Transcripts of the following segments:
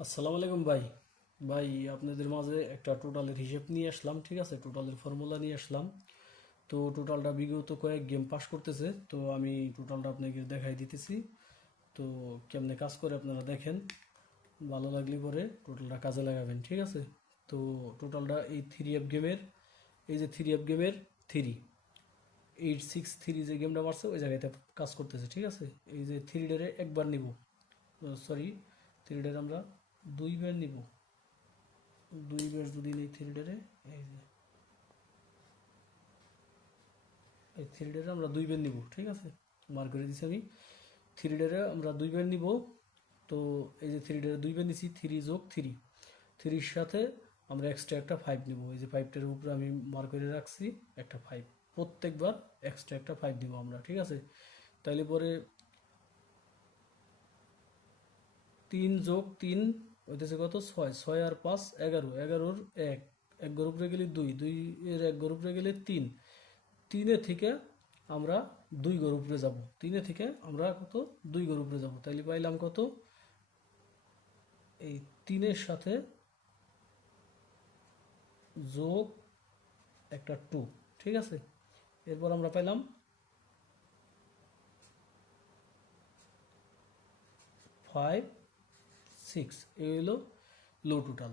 আসসালামু আলাইকুম ভাই। ভাই, আপনাদের মাঝে একটা টোটালের হিসেব নিয়ে আসলাম, ঠিক আছে? টোটালের ফর্মুলা নিয়ে আসলাম। তো টোটালটা বিগত কয়েক গেম পাস করতেছে, তো আমি টোটালটা আপনাকে দেখাই দিতেছি। তো কেমনে কাজ করে আপনারা দেখেন। ভালো লাগলে পরে টোটালটা কাজে লাগাবেন, ঠিক আছে? তো টোটালটা এই থ্রি এফ গেমের এই যে থ্রি এফ গেমের থ্রি এইট সিক্স থ্রি যে গেমটা মারছে, ওই জায়গাতে কাজ করতেছে, ঠিক আছে? এই যে থ্রি ডেরে একবার নিব। সরি থ্রি ডের আমরা দুইবার নিব। দুইবার যদি নেই থ্রি ডেরে এই যে। এই থ্রি ডেরে আমরা দুইবার নিব, ঠিক আছে? মার করে দিছি আমি। থ্রি ডেরে আমরা দুইবার নিব, তো এই যে থ্রি ডেরে দুইবার নিছি, থ্রি যোগ থ্রি। থ্রির সাথে আমরা এক্সট্রা একটা ফাইভ নিব। এই যে ফাইভটার উপরে আমি মার করে রাখছি, একটা ফাইভ প্রত্যেকবার এক্সট্রা একটা ফাইভ দিব আমরা, ঠিক আছে? তাইলে পরে তিন যোগ তিন হইতেছে কত? ছয়। ছয় আর পাঁচ, এগারো। এগারোর এক। এক গরুপ রে গেলে দুই। দুই এর এক গরুপ রে গেলে তিন। তিনে থেকে আমরা দুই গরুপ রে যাব। তিনে থেকে আমরা কত? দুই গরুপ রে যাব। তাইলে পাইলাম কত? এই তিনের সাথে যোগ একটা টু। ঠিক আছে? এরপর আমরা পাইলাম ফাইভ। সিক্স এই হলো লো টোটাল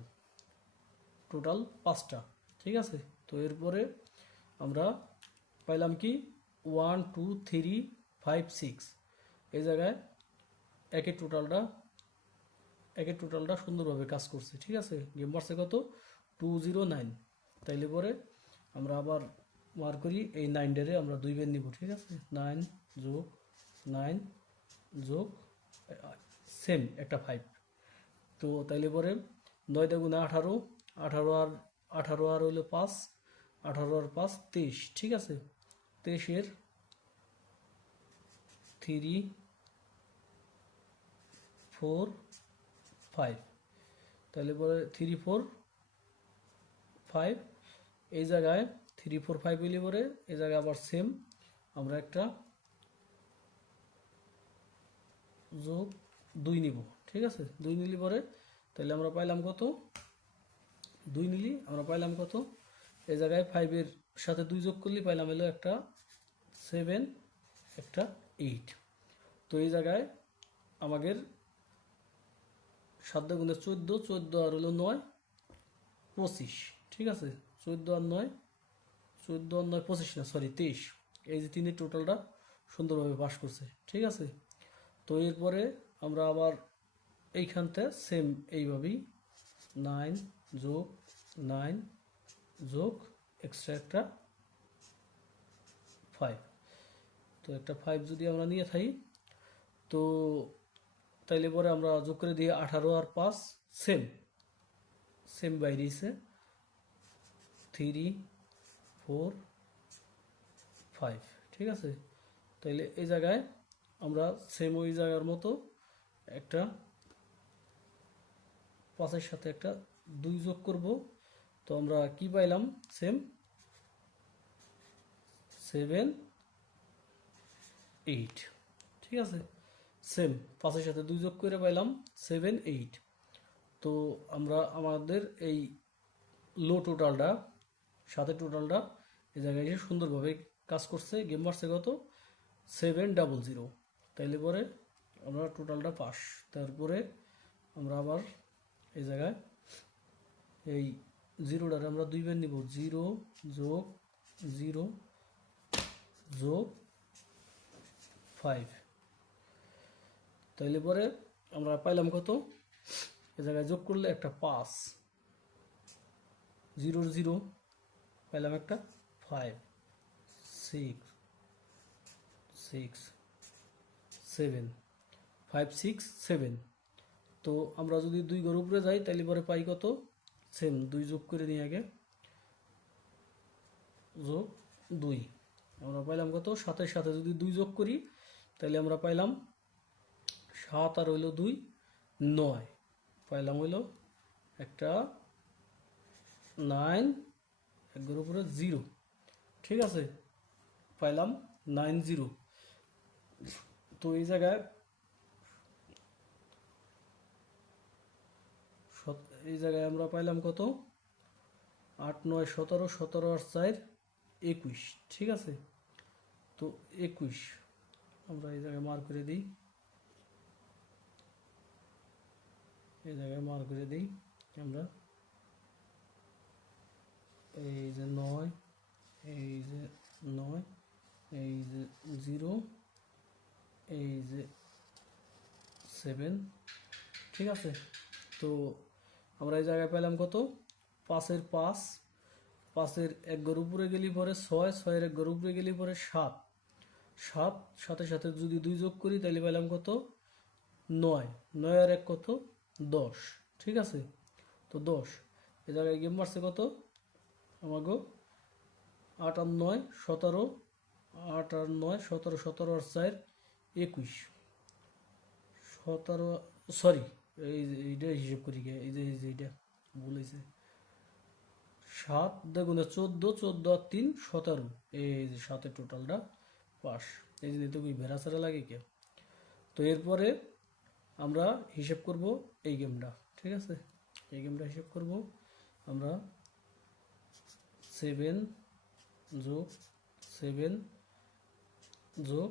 টোটাল পাঁচটা, ঠিক আছে? তো এরপরে আমরা পাইলাম কি? One two three five six এই জায়গায় একের টোটালটা একের টোটালটা সুন্দরভাবে কাজ করছে, ঠিক আছে? গেম মারছে কত? টু জিরো নাইন তাইলে পরে আমরা আবার মার করি, এই নাইন ডেরে আমরা দুই বের নিব, ঠিক আছে? নাইন যোগ নাইন যোগ সেম একটা ফাইভ তো তাইলে পরে নয় দেগুণে আঠারো আঠারো আর আঠারো আর হইল পাঁচ, আঠারো আর পাঁচ তেইশ, ঠিক আছে? তেইশের থ্রি ফোর ফাইভ তাহলে পরে থ্রি ফোর ফাইভ এই জায়গায় থ্রি ফোর ফাইভ হইলে পরে এই জায়গায় আবার সেম আমরা একটা যোগ দুই নিব। ঠিক আছে? দুই নিলি পরে, তাহলে আমরা পাইলাম কত? দুই নিলি আমরা পাইলাম কত? এই জায়গায় ফাইভের সাথে দুই যোগ করলে পাইলাম হলো একটা সেভেন একটা এইট তো এই জায়গায় আমাদের সাত গুণে চোদ্দ চোদ্দ আর হলো নয়, পঁচিশ। ঠিক আছে? চোদ্দ আর নয়, চোদ্দ আর নয়, পঁচিশ না সরি তেইশ। এই যে তিনের টোটালটা সুন্দরভাবে পাস করছে। ঠিক আছে? তো এরপরে আমরা আবার এইখানতে সেম এইভাবেই। নাইন যোগ নাইন যোগ এক্সট্রা একটা ফাইভ তো একটা ফাইভ যদি আমরা নিয়ে থাকি, তো তাইলে পরে আমরা যোগ করে দিয়ে আঠারো আর পাঁচ সেম সেম বাইরেছে। থ্রি ফোর ফাইভ ঠিক আছে? তাইলে এই জায়গায় আমরা সেম ওই জায়গার মতো একটা পাঁচের সাথে একটা দুই যোগ করব। তো আমরা কি পাইলাম? সেম সেভেন এইট ঠিক আছে? সেম পাঁচের সাথে দুই যোগ করে পাইলাম সেভেন এইট তো আমরা আমাদের এই লো টোটালটা সাথে টোটালটা এই জায়গায় এসে সুন্দরভাবে কাজ করছে। গেম মারছে কত? সেভেন ডাবল জিরো তাইলে পরে আমরা টোটালটা পাস তারপরে আমরা আবার এই জায়গায়। এই জিরোটারে আমরা দুইবার নিব। জিরো যোগ জিরো যোগ ফাইভ। তাইলে পরে আমরা পাইলাম কত? এ জায়গায় যোগ করলে একটা পাঁচ। জিরোর জিরো পাইলাম একটা five. Six. Six. Seven. Five, six, seven. তো আমরা যদি দুই ঘর উপরে যাই তাহলে পরে পাই কত? সেম দুই যোগ করে নিই আগে। যোগ দুই। আমরা পাইলাম কত? সাতের সাথে যদি দুই যোগ করি তাহলে আমরা পাইলাম সাত আর হইল দুই, নয়। পাইলাম হইল একটা নাইন একের উপরে জিরো ঠিক আছে? পাইলাম নাইন জিরো তো এই জায়গায় এই জায়গায় আমরা পাইলাম কত? আট, নয়, সতেরো সতেরো আর চার, একুশ, ঠিক আছে? তো একুশ, আমরা এই জায়গায় মার করে দিই। এই জায়গায় মার করে দিই আমরা। এই যে নয়, এই যে নয়, এই যে জিরো, এই যে সেভেন ঠিক আছে? তো আমরা এই জায়গায় পেলাম কত? পাঁচের পাঁচ, পাঁচের এক গর উপরে গেলি পরে ছয়, ছয়ের এক গর উপরে গেলি পরে সাত। সাত, সাথে সাথে যদি দুই যোগ করি তাহলে পেলাম কত? নয়। নয় আর এক কত? দশ। ঠিক আছে? তো দশ। এ জায়গায় গেম মারছে কত? আমাগো আট আর নয়, সতেরো, আট আর নয়, সতেরো সতেরো আর চার, একুশ। সতেরো সরি এই এইটা হিসেব করি গে এই যে এই যে, এইটা বলেছে। সাত, দেখুন চোদ্দ চোদ্দ আর তিন, সতেরো। এই যে, সাতের টোটালটা পাস। এই যে তো ভেড়াচারা লাগে কে? তো এরপরে আমরা হিসেব করব এই গেমটা ঠিক আছে? এই গেমটা হিসেব করব আমরা সেভেন যোগ সেভেন যোগ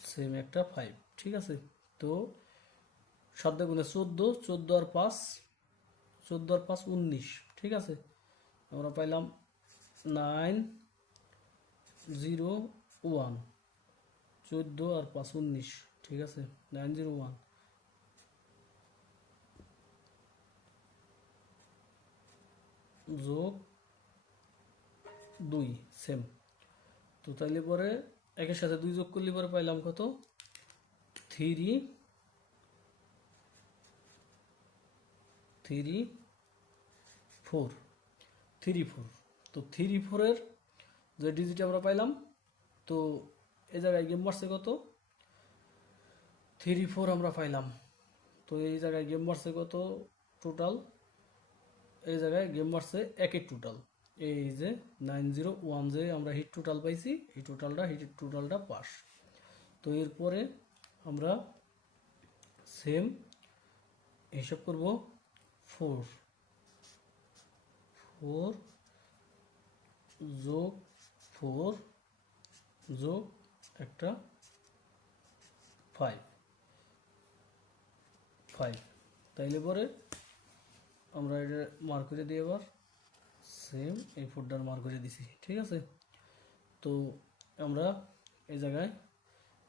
সেম একটা ফাইভ ঠিক আছে? তো সাত গুণে চোদ্দ চোদ্দ আর পাঁচ, চোদ্দ আর পাঁচ উনিশ, ঠিক আছে? আমরা পাইলাম নাইন, জিরো, ওয়ান, চোদ্দ আর পাঁচ উনিশ, ঠিক আছে? Nine, zero, one. যোগ দুই, সেম। তো তাইলে পরে একের সাথে দুই যোগ করলে পরে পাইলাম কত? Three three, four three, four. তো থ্রি, ফোরের যে ডিজিট আমরা পাইলাম, তো এই জায়গায় গেম মারছে কত? থ্রি, ফোর আমরা পাইলাম। তো এই জায়গায় গেম মারছে কত টোটাল এই জায়গায় গেম মারছে একের টোটাল এই যে নাইন জিরো ওয়ান যে আমরা হিট টোটাল পাইছি, এই টোটালটা হিট টোটালটা পাস। তো এরপরে আমরা সেম হিসাব করব ফোর ফোর যোগ ফোর যোগ একটা ফাইভ ফাইভ তাইলে পরে আমরা এটা মার করে দিই এবার সেম এই ফোরটার মার করে দিছি, ঠিক আছে? তো আমরা এই জায়গায়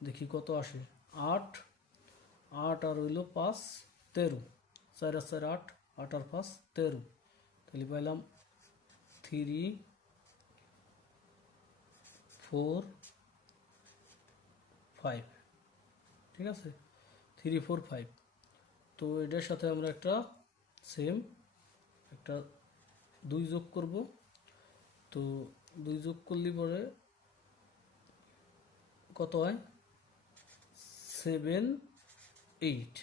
দেখি কত আসে। আট আট আর হইল পাঁচ, তেরো। চার আর চার, আট আট আর পাঁচ, তেরো। তাহলে পাইলাম থ্রি, ফোর, ফাইভ। ঠিক আছে? Three, four, five. তো এটার সাথে আমরা একটা সেম একটা দুই যোগ করব। তো দুই যোগ করলে পরে কত হয়? সেভেন এইট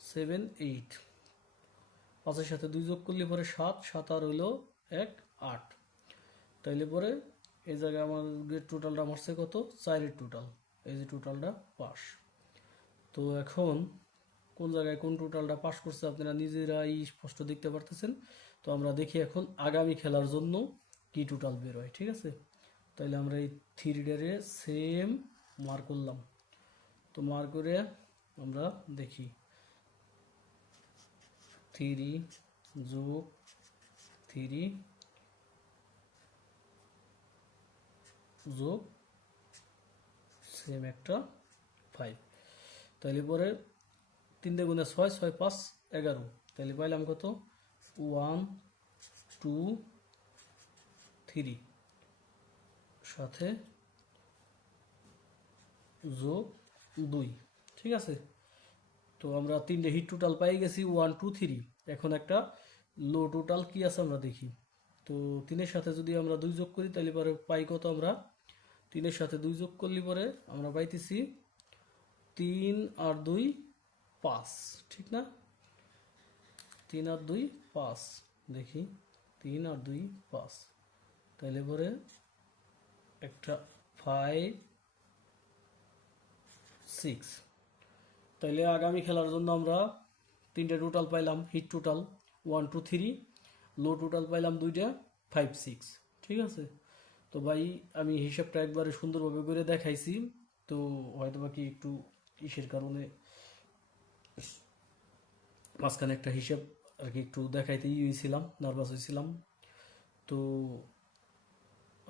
সেভেন এইট পাঁচের সাথে দুই যোগ করলে পরে সাত সাত আর হইল এক, আট। তাইলে পরে এই জায়গায় আমাদের টোটালটা মারছে কত? চারের টোটাল এই যে টোটালটা পাস। তো এখন কোন জায়গায় কোন টোটালটা পাস করছে আপনারা নিজেরাই স্পষ্ট দেখতে পারতেছেন। তো আমরা দেখি এখন আগামী খেলার জন্য কি টোটাল বের হয়, ঠিক আছে? তাইলে আমরা এই থ্রি ডেরে সেম মার করলাম। তো মার করে আমরা দেখি। থ্রি যোগ থ্রি যোগ সেম একটা ফাইভ তাহলে পরে তিনটে গুণে ছয় ছয় পাঁচ, এগারো। তাহলে পাইলাম কত? ওয়ান টু থ্রি সাথে যোগ দুই, ঠিক আছে? তো আমরা তিনটে হিট টোটাল পাই গেছি ওয়ান টু থ্রি এখন একটা লো টোটাল কি আছে আমরা দেখি। তো তিনের সাথে যদি আমরা দুই যোগ করি, তাহলে পরে পাই কত আমরা? তিনের সাথে দুই যোগ করলে পরে আমরা পাইতেছি তিন আর দুই, পাঁচ, ঠিক না? তিন আর দুই, পাঁচ, দেখি। তিন আর দুই, পাঁচ। তাহলে পরে একটা ফাইভ সিক্স তাইলে আগামী খেলার জন্য আমরা তিনটে টোটাল পাইলাম hit total one two three low total পাইলাম দুইটা ফাইভ সিক্স ঠিক আছে? তো ভাই, আমি হিসাবটা একবারে সুন্দরভাবে করে দেখাইছি, তো হয়তো বাকি একটু ইসের কারণে মাঝখানে একটা হিসাব আর কি একটু দেখাইতে হয়েছিলাম নার্ভাস হয়েছিলাম তো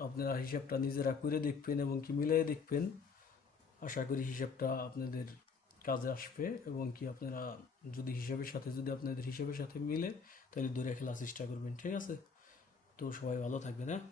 আপনারা হিসাবটা নিজেরা করে দেখবেন এবং কি মিলিয়ে দেখবেন। আশা করি হিসাবটা আপনাদের কাজে আসবে এবং কি আপনারা যদি হিসাবের সাথে, যদি আপনাদের হিসাবের সাথে মিলে, তাহলে দূরে খেলার চেষ্টা করবেন, ঠিক আছে? তো সবাই ভালো থাকবে হ্যাঁ?